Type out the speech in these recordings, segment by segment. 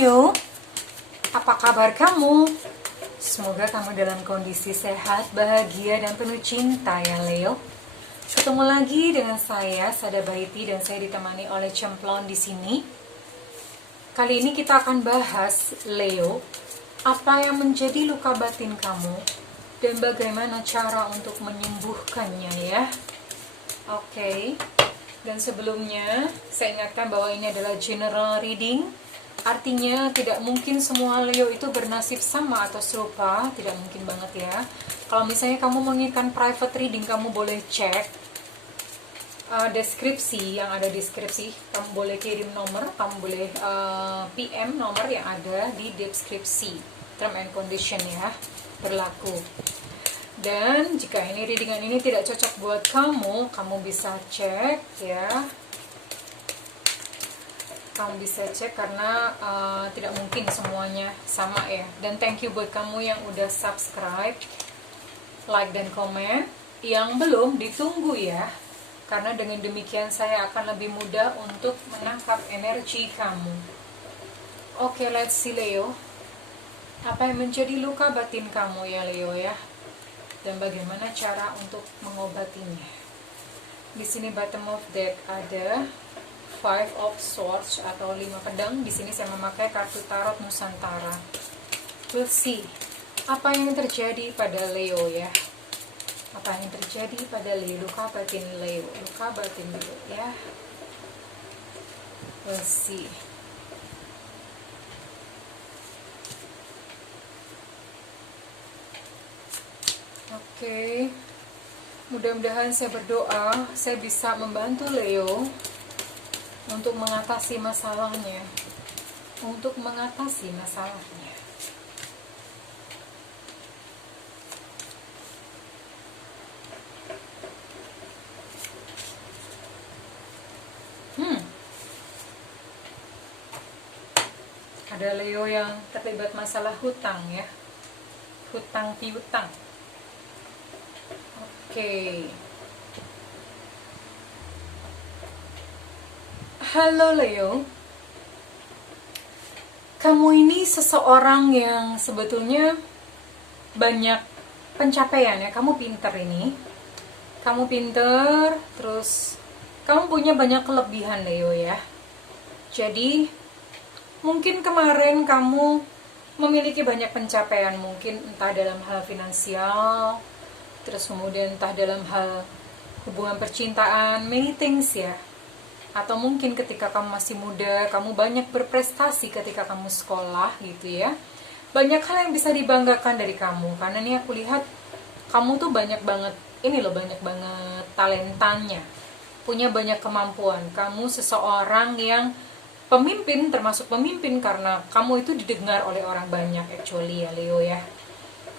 Leo, apa kabar kamu? Semoga kamu dalam kondisi sehat, bahagia, dan penuh cinta ya Leo. Ketemu lagi dengan saya, Sada Baiti, dan saya ditemani oleh Cemplon di sini. Kali ini kita akan bahas, Leo, apa yang menjadi luka batin kamu dan bagaimana cara untuk menyembuhkannya ya. Oke. Dan sebelumnya, saya ingatkan bahwa ini adalah general reading. Artinya tidak mungkin semua Leo itu bernasib sama atau serupa, tidak mungkin banget ya. Kalau misalnya kamu menginginkan private reading, kamu boleh cek deskripsi, yang ada deskripsi. Kamu boleh kirim nomor, kamu boleh PM nomor yang ada di deskripsi. Term and condition ya, berlaku. Dan jika ini readingan ini tidak cocok buat kamu, kamu bisa cek ya. Kamu bisa cek karena tidak mungkin semuanya sama ya. Dan thank you buat kamu yang udah subscribe, like dan komen. Yang belum, ditunggu ya, karena dengan demikian saya akan lebih mudah untuk menangkap energi kamu. Oke, let's see Leo, apa yang menjadi luka batin kamu ya Leo ya, dan bagaimana cara untuk mengobatinya. Di sini bottom of deck ada Five of Swords atau 5 pedang. Di sini saya memakai kartu tarot Nusantara. We'll see apa yang terjadi pada Leo ya. Apa yang terjadi pada Leo, luka batin Leo, luka batin Leo ya. We'll see. Oke. Mudah-mudahan saya berdoa saya bisa membantu Leo untuk mengatasi masalahnya, untuk mengatasi masalahnya. Ada Leo yang terlibat masalah hutang ya, hutang piutang. Oke. Halo Leo, kamu ini seseorang yang sebetulnya banyak pencapaian ya. Kamu pinter ini, kamu pinter, terus kamu punya banyak kelebihan Leo ya. Jadi mungkin kemarin kamu memiliki banyak pencapaian, mungkin entah dalam hal finansial, terus kemudian entah dalam hal hubungan percintaan, many things ya. Atau mungkin ketika kamu masih muda, kamu banyak berprestasi ketika kamu sekolah gitu ya. Banyak hal yang bisa dibanggakan dari kamu. Karena ini aku lihat kamu tuh banyak banget, ini loh, banyak banget talentanya. Punya banyak kemampuan. Kamu seseorang yang pemimpin, termasuk pemimpin karena kamu itu didengar oleh orang banyak actually ya Leo ya.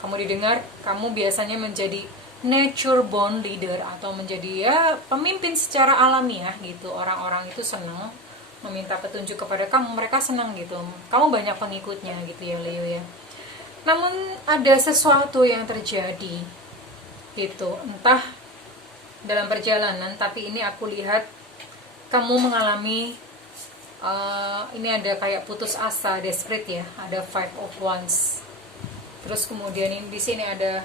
Kamu didengar, kamu biasanya menjadi nature born leader atau menjadi ya pemimpin secara alamiah gitu. Orang-orang itu senang meminta petunjuk kepada kamu, mereka senang gitu. Kamu banyak pengikutnya gitu ya Leo ya. Namun ada sesuatu yang terjadi gitu, entah dalam perjalanan, tapi ini aku lihat kamu mengalami ini ada kayak putus asa, desperate ya. Ada Five of Wands. Terus kemudian di sini ada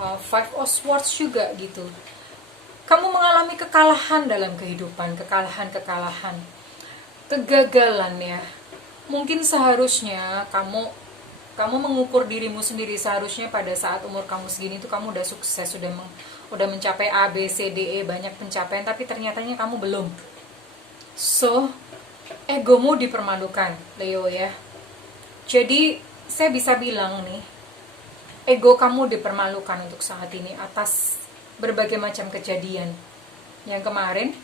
Five of Swords juga gitu. Kamu mengalami kekalahan dalam kehidupan, kekalahan, kegagalan ya. Mungkin seharusnya kamu mengukur dirimu sendiri, seharusnya pada saat umur kamu segini itu kamu udah sukses, udah mencapai A, B, C, D, E, banyak pencapaian, tapi ternyatanya kamu belum. So, egomu dipermalukan, Leo ya. Jadi, saya bisa bilang nih, ego kamu dipermalukan untuk saat ini atas berbagai macam kejadian yang kemarin.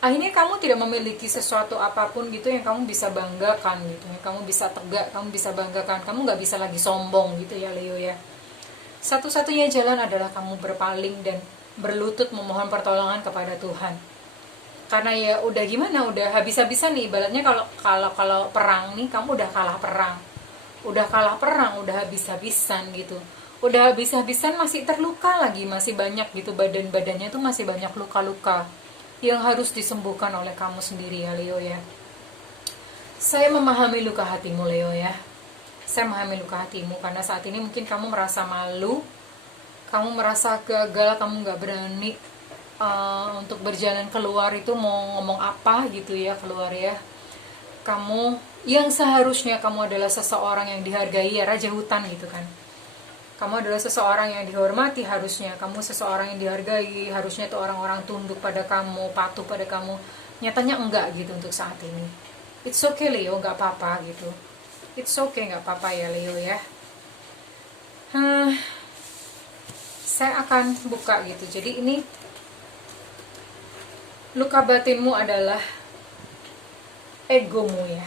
Akhirnya kamu tidak memiliki sesuatu apapun gitu yang kamu bisa banggakan gitu, yang kamu bisa tegak, kamu bisa banggakan. Kamu nggak bisa lagi sombong gitu ya Leo ya. Satu-satunya jalan adalah kamu berpaling dan berlutut memohon pertolongan kepada Tuhan. Karena ya udah gimana, udah habis-habisan nih. Ibaratnya kalau perang nih, kamu udah kalah perang, udah habis-habisan gitu. Udah habis-habisan masih terluka lagi, masih banyak gitu, badannya tuh masih banyak luka-luka yang harus disembuhkan oleh kamu sendiri ya Leo ya. Saya memahami luka hatimu, Leo ya. Saya memahami luka hatimu karena saat ini mungkin kamu merasa malu, kamu merasa gagal, kamu nggak berani untuk berjalan keluar itu mau ngomong apa gitu ya keluar ya. Kamu yang seharusnya kamu adalah seseorang yang dihargai ya, raja hutan gitu kan. Kamu adalah seseorang yang dihormati harusnya, kamu seseorang yang dihargai, harusnya tuh orang-orang tunduk pada kamu, patuh pada kamu. Nyatanya enggak gitu untuk saat ini. It's okay Leo, nggak apa-apa gitu. It's okay, nggak apa-apa ya Leo ya. Saya akan buka gitu. Jadi ini luka batinmu adalah egomu ya.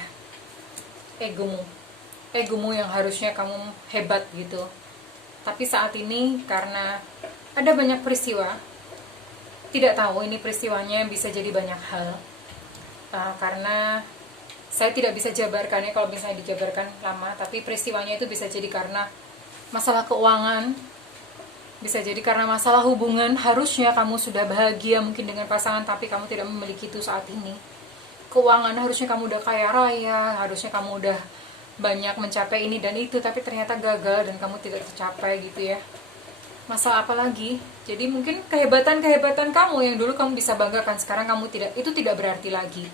Egomu yang harusnya kamu hebat gitu. Tapi saat ini karena ada banyak peristiwa, tidak tahu ini peristiwanya bisa jadi banyak hal. Karena saya tidak bisa jabarkannya, kalau misalnya dijabarkan lama, tapi peristiwanya itu bisa jadi karena masalah keuangan, bisa jadi karena masalah hubungan. Harusnya kamu sudah bahagia mungkin dengan pasangan, tapi kamu tidak memiliki itu saat ini. Keuangan, harusnya kamu udah kaya raya, harusnya kamu udah banyak mencapai ini dan itu, tapi ternyata gagal dan kamu tidak tercapai gitu ya. Masalah apa lagi? Jadi mungkin kehebatan kamu yang dulu kamu bisa banggakan, sekarang kamu tidak, itu tidak berarti lagi.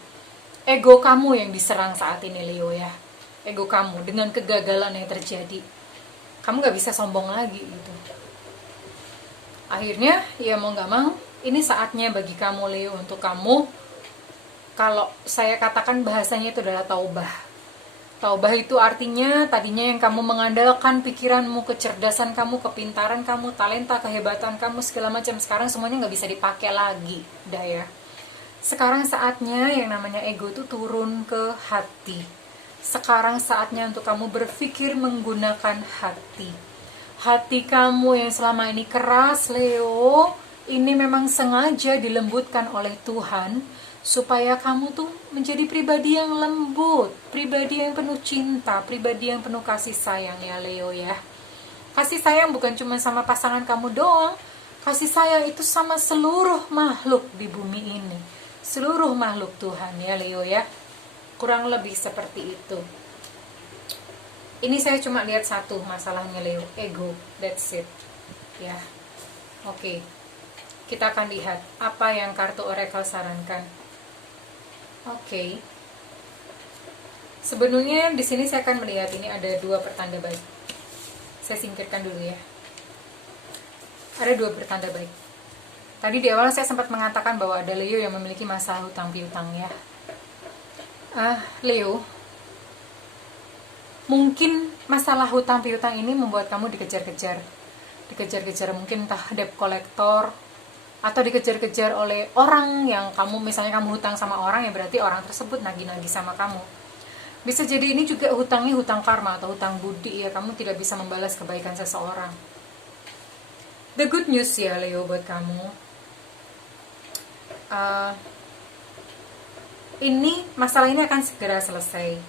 Ego kamu yang diserang saat ini Leo ya. Ego kamu dengan kegagalan yang terjadi, kamu gak bisa sombong lagi gitu. Akhirnya ya mau gak mau, ini saatnya bagi kamu Leo untuk kamu, kalau saya katakan bahasanya itu adalah taubah. Taubah itu artinya tadinya yang kamu mengandalkan pikiranmu, kecerdasan kamu, kepintaran kamu, talenta, kehebatan kamu, segala macam, sekarang semuanya nggak bisa dipakai lagi, dah ya. Sekarang saatnya yang namanya ego itu turun ke hati. Sekarang saatnya untuk kamu berpikir menggunakan hati. Hati kamu yang selama ini keras, Leo, ini memang sengaja dilembutkan oleh Tuhan, supaya kamu tuh menjadi pribadi yang lembut, pribadi yang penuh cinta, pribadi yang penuh kasih sayang ya Leo ya. Kasih sayang bukan cuma sama pasangan kamu doang, kasih sayang itu sama seluruh makhluk di bumi ini, seluruh makhluk Tuhan ya Leo ya. Kurang lebih seperti itu. Ini saya cuma lihat satu masalahnya Leo, ego, that's it ya. Oke, kita akan lihat apa yang kartu oracle sarankan. Oke. Sebenarnya di sini saya akan melihat ini ada dua pertanda baik. Saya singkirkan dulu ya. Ada dua pertanda baik. Tadi di awal saya sempat mengatakan bahwa ada Leo yang memiliki masalah hutang piutang ya. Leo, mungkin masalah hutang piutang ini membuat kamu dikejar-kejar. Dikejar-kejar mungkin entah debt collector, atau dikejar-kejar oleh orang yang kamu, misalnya kamu hutang sama orang, ya berarti orang tersebut nagih-nagih sama kamu. Bisa jadi ini juga hutangnya hutang karma atau hutang budi ya, kamu tidak bisa membalas kebaikan seseorang. The good news ya Leo buat kamu, ini masalah ini akan segera selesai.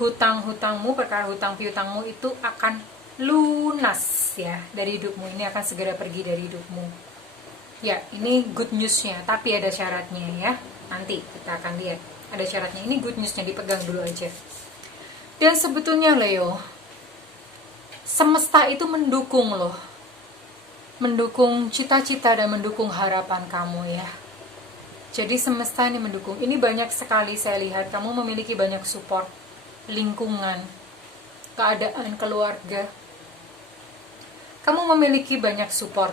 Hutang-hutangmu, perkara hutang piutangmu itu akan lunas ya dari hidupmu. Ini akan segera pergi dari hidupmu. Ya, ini good newsnya, tapi ada syaratnya ya. Nanti kita akan lihat. Ada syaratnya, ini good newsnya, dipegang dulu aja. Dan sebetulnya Leo, semesta itu mendukung loh. Mendukung cita-cita dan mendukung harapan kamu ya. Jadi semesta ini mendukung. Ini banyak sekali saya lihat, kamu memiliki banyak support. Lingkungan, keadaan keluarga. Kamu memiliki banyak support.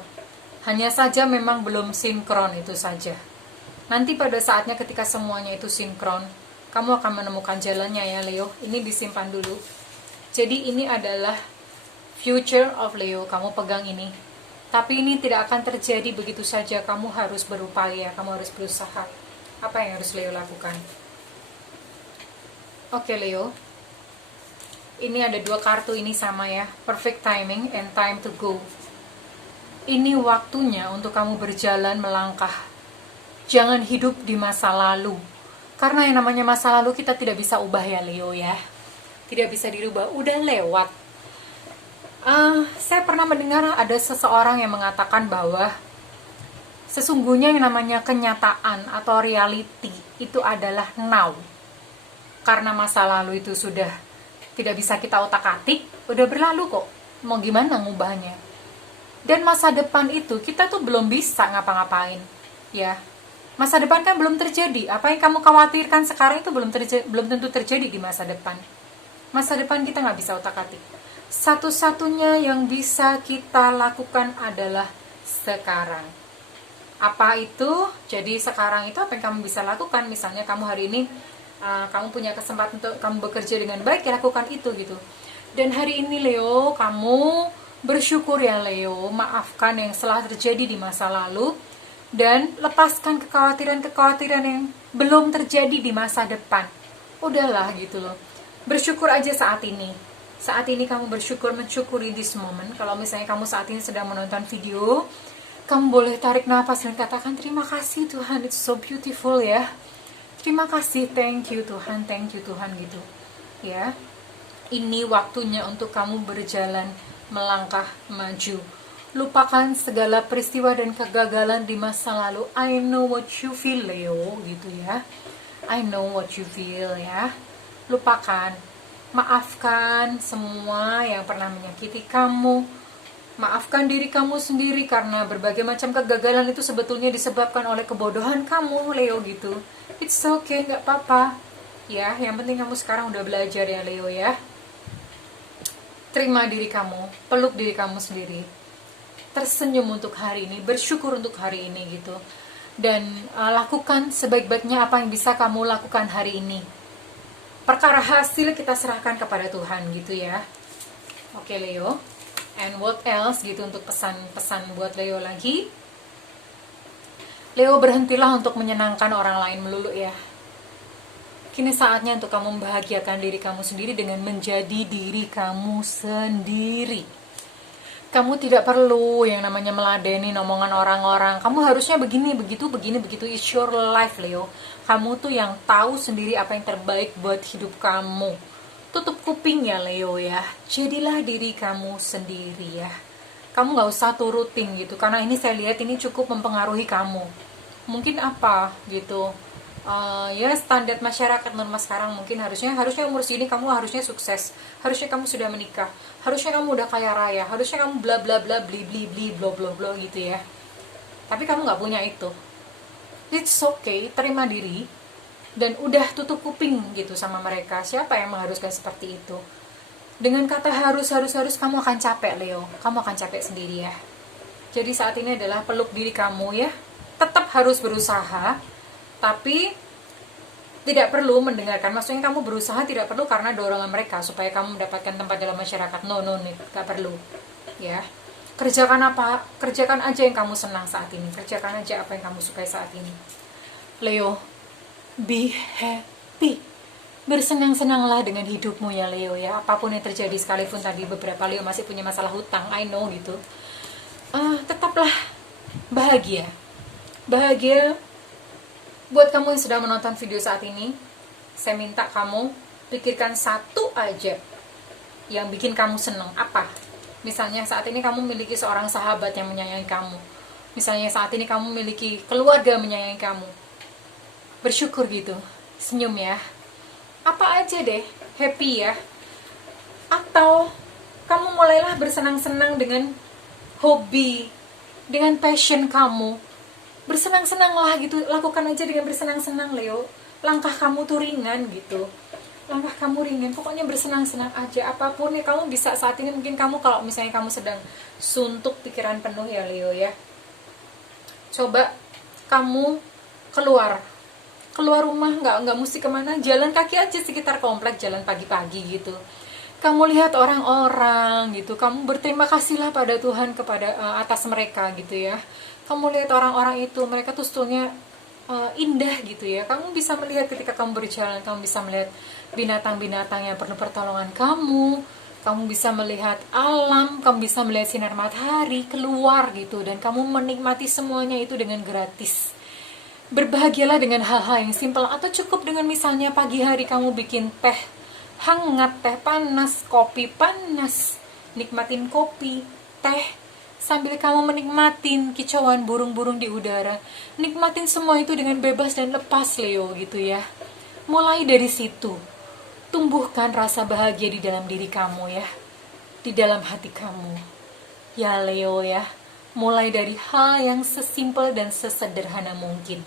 Hanya saja memang belum sinkron, itu saja. Nanti pada saatnya ketika semuanya itu sinkron, kamu akan menemukan jalannya ya Leo. Ini disimpan dulu. Jadi ini adalah future of Leo, kamu pegang ini. Tapi ini tidak akan terjadi begitu saja, kamu harus berupaya, kamu harus berusaha. Apa yang harus Leo lakukan? Oke Leo, ini ada dua kartu ini sama ya, perfect timing and time to go. Ini waktunya untuk kamu berjalan, melangkah. Jangan hidup di masa lalu. Karena yang namanya masa lalu kita tidak bisa ubah ya Leo ya. Tidak bisa dirubah, udah lewat. Saya pernah mendengar ada seseorang yang mengatakan bahwa sesungguhnya yang namanya kenyataan atau reality itu adalah now. karena masa lalu itu sudah tidak bisa kita otak-atik, udah berlalu kok. Mau gimana ngubahnya? Dan masa depan itu kita tuh belum bisa ngapa-ngapain, ya. Masa depan kan belum terjadi. Apa yang kamu khawatirkan sekarang itu belum tentu terjadi di masa depan. Masa depan kita nggak bisa otak-atik. Satu-satunya yang bisa kita lakukan adalah sekarang. Apa itu? Jadi sekarang itu apa yang kamu bisa lakukan? Misalnya kamu hari ini kamu punya kesempatan untuk kamu bekerja dengan baik, ya lakukan itu gitu. Dan hari ini Leo, kamu bersyukur ya Leo, maafkan yang telah terjadi di masa lalu dan lepaskan kekhawatiran-kekhawatiran yang belum terjadi di masa depan. Udahlah gitu loh. Bersyukur aja saat ini. Saat ini kamu bersyukur, mensyukuri this moment. Kalau misalnya kamu saat ini sedang menonton video, kamu boleh tarik nafas dan katakan terima kasih Tuhan, it's so beautiful ya. Terima kasih, thank you Tuhan gitu. Ya. Ini waktunya untuk kamu berjalan, melangkah maju. Lupakan segala peristiwa dan kegagalan di masa lalu. I know what you feel Leo gitu ya. I know what you feel ya. Lupakan. Maafkan semua yang pernah menyakiti kamu. Maafkan diri kamu sendiri karena berbagai macam kegagalan itu sebetulnya disebabkan oleh kebodohan kamu Leo gitu. It's okay, gak apa-apa. Ya, yang penting kamu sekarang udah belajar ya Leo ya. Terima diri kamu, peluk diri kamu sendiri. Tersenyum untuk hari ini, bersyukur untuk hari ini gitu. Dan lakukan sebaik-baiknya apa yang bisa kamu lakukan hari ini. Perkara hasil kita serahkan kepada Tuhan gitu ya. Oke Leo. And what else gitu untuk pesan-pesan buat Leo lagi. Leo, berhentilah untuk menyenangkan orang lain melulu ya. Kini saatnya untuk kamu membahagiakan diri kamu sendiri dengan menjadi diri kamu sendiri. Kamu tidak perlu yang namanya meladeni omongan orang-orang. Kamu harusnya begini, begitu. It's your life Leo. Kamu tuh yang tahu sendiri apa yang terbaik buat hidup kamu. Tutup kuping ya Leo ya. Jadilah diri kamu sendiri ya. Kamu gak usah turutin gitu. Karena ini saya lihat ini cukup mempengaruhi kamu. Mungkin apa gitu. Ya standar masyarakat norma sekarang mungkin harusnya umur segini kamu harusnya sukses. Harusnya kamu sudah menikah. Harusnya kamu udah kaya raya. Harusnya kamu bla bla bla bli bli bli bla bla bla gitu ya. Tapi kamu gak punya itu. It's okay, terima diri. Dan udah tutup kuping gitu sama mereka. Siapa yang mengharuskan seperti itu? Dengan kata harus kamu akan capek Leo. Kamu akan capek sendiri ya. Jadi saat ini adalah peluk diri kamu ya. Tetap harus berusaha. Tapi tidak perlu mendengarkan. Maksudnya kamu berusaha tidak perlu karena dorongan mereka supaya kamu mendapatkan tempat dalam masyarakat. No, gak perlu. Ya. Kerjakan aja yang kamu senang saat ini. Kerjakan aja apa yang kamu sukai saat ini. Leo, be happy. Bersenang-senanglah dengan hidupmu ya Leo ya. Apapun yang terjadi, sekalipun tadi beberapa Leo masih punya masalah hutang, I know gitu. Tetaplah bahagia. Bahagia. Buat kamu yang sedang menonton video saat ini, saya minta kamu pikirkan satu aja yang bikin kamu senang. Apa? Misalnya saat ini kamu memiliki seorang sahabat yang menyayangi kamu. Misalnya saat ini kamu memiliki keluarga yang menyayangi kamu. Bersyukur gitu. Senyum ya. Apa aja deh, happy ya. Atau kamu mulailah bersenang-senang dengan hobi, dengan passion kamu. Bersenang-senanglah gitu, lakukan aja dengan bersenang-senang Leo. Langkah kamu tuh ringan gitu. Langkah kamu ringan, pokoknya bersenang-senang aja. Apapun ya kamu bisa saat ini, mungkin kamu kalau misalnya kamu sedang suntuk pikiran penuh ya Leo ya. Coba kamu keluar rumah, nggak mesti kemana, jalan kaki aja sekitar komplek, jalan pagi-pagi gitu. Kamu lihat orang-orang gitu, kamu berterima kasihlah pada Tuhan kepada atas mereka gitu ya. Kamu lihat orang-orang itu, mereka tuh sebetulnya indah gitu ya. Kamu bisa melihat ketika kamu berjalan, kamu bisa melihat binatang-binatang yang perlu pertolongan kamu. Kamu bisa melihat alam, kamu bisa melihat sinar matahari keluar gitu, dan kamu menikmati semuanya itu dengan gratis. Berbahagialah dengan hal-hal yang simpel, atau cukup dengan misalnya pagi hari kamu bikin teh hangat, teh panas, kopi panas. Nikmatin kopi, teh, sambil kamu menikmatin kicauan burung-burung di udara. Nikmatin semua itu dengan bebas dan lepas Leo gitu ya. Mulai dari situ. tumbuhkan rasa bahagia di dalam diri kamu ya, di dalam hati kamu. Ya Leo ya, mulai dari hal yang sesimpel dan sesederhana mungkin.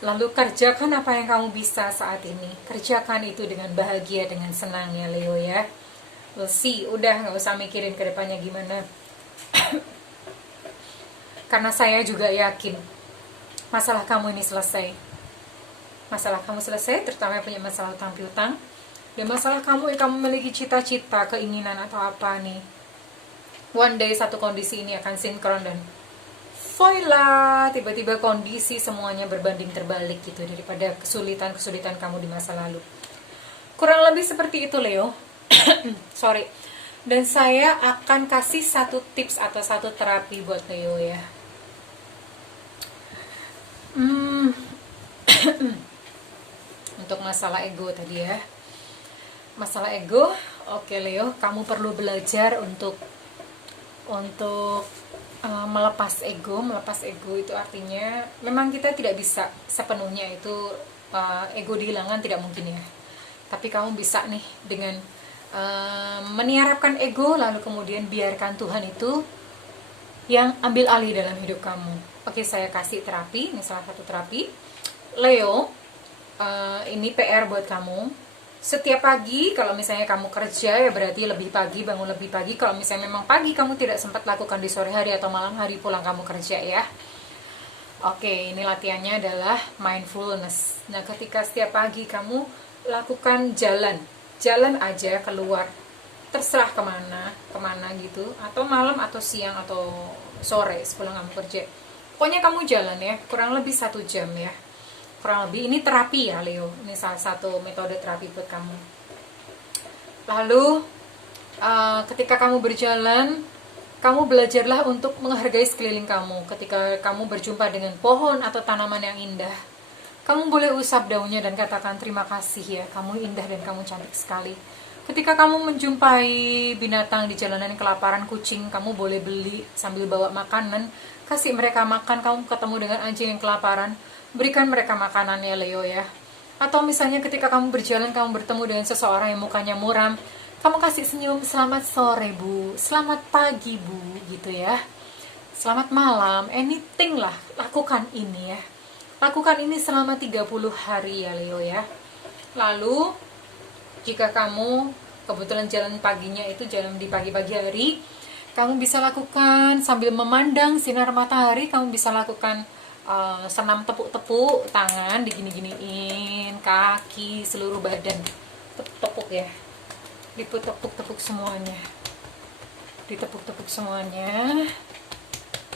Lalu kerjakan apa yang kamu bisa saat ini. Kerjakan itu dengan bahagia, dengan senang ya Leo ya. We'll see, udah gak usah mikirin ke depannya gimana. Karena saya juga yakin masalah kamu ini selesai. Masalah kamu selesai, terutama yang punya masalah utang piutang. Dan masalah kamu yang kamu memiliki cita-cita, keinginan atau apa nih. One day satu kondisi ini akan sinkron dan voila, tiba-tiba kondisi semuanya berbanding terbalik gitu daripada kesulitan-kesulitan kamu di masa lalu. Kurang lebih seperti itu Leo. Sorry. Dan saya akan kasih satu tips atau satu terapi buat Leo ya. Untuk masalah ego tadi ya. Masalah ego, oke Leo, kamu perlu belajar untuk melepas ego. Melepas ego itu artinya memang kita tidak bisa sepenuhnya itu ego dihilangkan, tidak mungkin ya. Tapi kamu bisa nih dengan meniarapkan ego, lalu kemudian biarkan Tuhan itu yang ambil alih dalam hidup kamu. Oke, saya kasih terapi, ini salah satu terapi. Leo, ini PR buat kamu. Setiap pagi, kalau misalnya kamu kerja ya berarti lebih pagi, bangun lebih pagi. Kalau misalnya memang pagi kamu tidak sempat lakukan di sore hari atau malam hari pulang kamu kerja ya. Oke, ini latihannya adalah mindfulness. Nah, ketika setiap pagi kamu lakukan jalan aja keluar, terserah kemana gitu, atau malam atau siang atau sore sepulang kamu kerja. Pokoknya kamu jalan ya, kurang lebih 1 jam ya. Kurang lebih, ini terapi ya Leo, ini salah satu metode terapi buat kamu. Lalu ketika kamu berjalan, kamu belajarlah untuk menghargai sekeliling kamu. Ketika kamu berjumpa dengan pohon atau tanaman yang indah, kamu boleh usap daunnya dan katakan terima kasih ya, kamu indah dan kamu cantik sekali. Ketika kamu menjumpai binatang di jalanan yang kelaparan, kucing, kamu boleh beli sambil bawa makanan, kasih mereka makan. Kamu ketemu dengan anjing yang kelaparan, berikan mereka makanan ya Leo ya. Atau misalnya ketika kamu berjalan, kamu bertemu dengan seseorang yang mukanya muram, kamu kasih senyum, selamat sore bu, selamat pagi bu, gitu ya, selamat malam, anything lah, lakukan ini ya. Lakukan ini selama 30 hari ya Leo ya. Lalu jika kamu kebetulan jalan paginya itu jalan di pagi-pagi hari, kamu bisa lakukan sambil memandang sinar matahari. Kamu bisa lakukan senam tepuk-tepuk tangan, digini-giniin kaki, seluruh badan, tepuk-tepuk ya, ditepuk-tepuk semuanya, ditepuk-tepuk semuanya,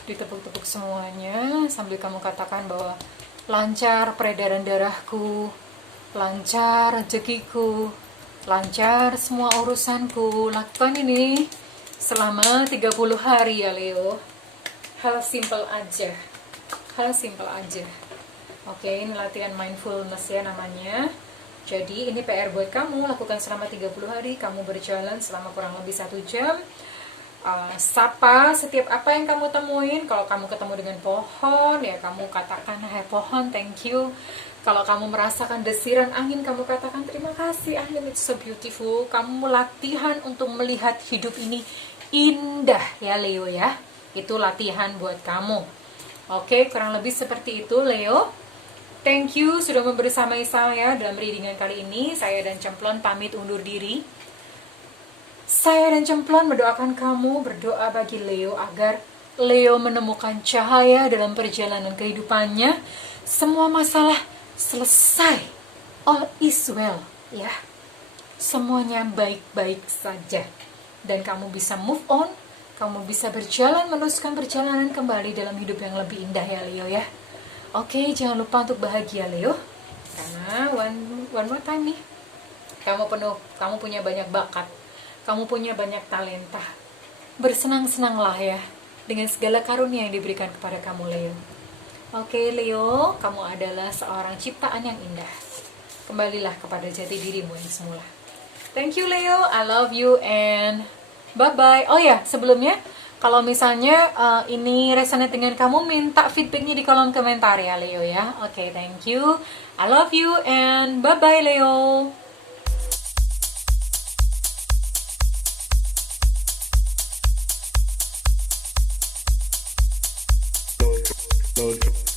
ditepuk-tepuk semuanya, sambil kamu katakan bahwa lancar peredaran darahku, lancar rezekiku, lancar semua urusanku. Lakukan ini selama 30 hari ya Leo. Hal simple aja. Hal simple aja. Oke, ini latihan mindfulness ya namanya. Jadi ini PR buat kamu, lakukan selama 30 hari. Kamu berjalan selama kurang lebih 1 jam. Sapa setiap apa yang kamu temuin. Kalau kamu ketemu dengan pohon, ya kamu katakan, hai pohon, thank you. Kalau kamu merasakan desiran angin, kamu katakan terima kasih angin, it's so beautiful. Kamu latihan untuk melihat hidup ini indah ya Leo ya. Itu latihan buat kamu. Oke, kurang lebih seperti itu Leo. Thank you sudah membersamai saya dalam readingan kali ini. Saya dan Cemplon pamit undur diri. Saya dan Cemplon mendoakan kamu, berdoa bagi Leo agar Leo menemukan cahaya dalam perjalanan kehidupannya. Semua masalah selesai. All is well ya. Semuanya baik-baik saja. Dan kamu bisa move on. Kamu bisa berjalan, meneruskan perjalanan kembali dalam hidup yang lebih indah ya Leo ya. Oke, jangan lupa untuk bahagia Leo. Karena one more time nih, kamu punya banyak bakat, kamu punya banyak talenta. Bersenang-senanglah ya dengan segala karunia yang diberikan kepada kamu Leo. Oke Leo, kamu adalah seorang ciptaan yang indah. Kembalilah kepada jati dirimu yang semula. Thank you Leo, I love you and bye-bye. Oh ya, sebelumnya Kalau misalnya ini resonate dengan kamu, minta feedbacknya di kolom komentar ya Leo ya. Oke, thank you. I love you and bye-bye Leo. Load.